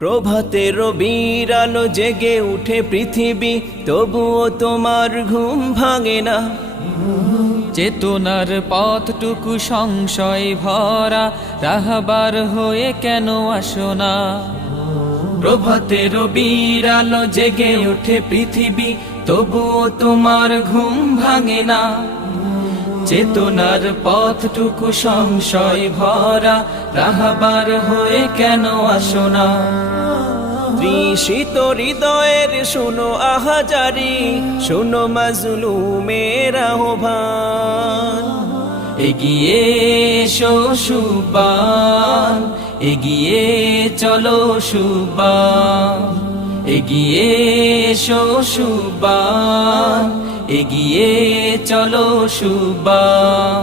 প্রভাতের রবির আলো জেগে উঠে পৃথিবী, তবুও তোমার ঘুম ভাঙে না। চেতনার পথটুকু সংশয় ভরা, রাহবার হয়ে কেন আসো না? প্রভাতের রবির আলো জেগে উঠে পৃথিবী, তবুও তোমার ঘুম ভাঙে না। চেতনার পথটুকু সংশয় ভরা, রাহবার হয়ে কেন আসো না? তৃষিত হৃদয়ের শোনো আহাজারি, শোনো মাজলুমের আহ্বান। এগিয়ে এসো সুবান, এগিয়ে চলো সুবান, এগিয়ে এসো সুবান, এগিয়ে চলো সুবান।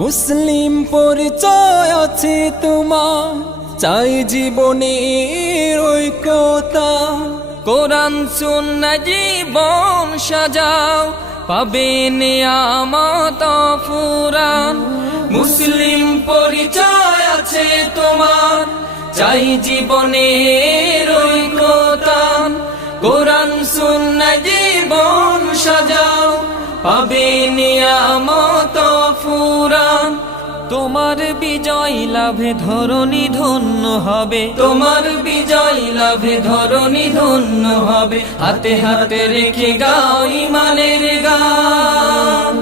মুসলিম পরিচয় আছে তোমার, চাই জীবনের ঐক্যতা। কোরআন সুন্নাহ জীবন সাজাও, পাবে নিয়ামত ফুরান। মুসলিম পরিচয় আছে তোমার, চাই জীবনের ঐক্যতা। কোরআন সুন্নাহ জীবন সাজাও, পাবে নিয়ামত ফুরান। তোমার বিজয় লাভে ধরণী ধন্য হবে, তোমার বিজয় লাভে ধরণী ধন্য হবে। হাতে হাতে রেখে গাও ইমানের গান।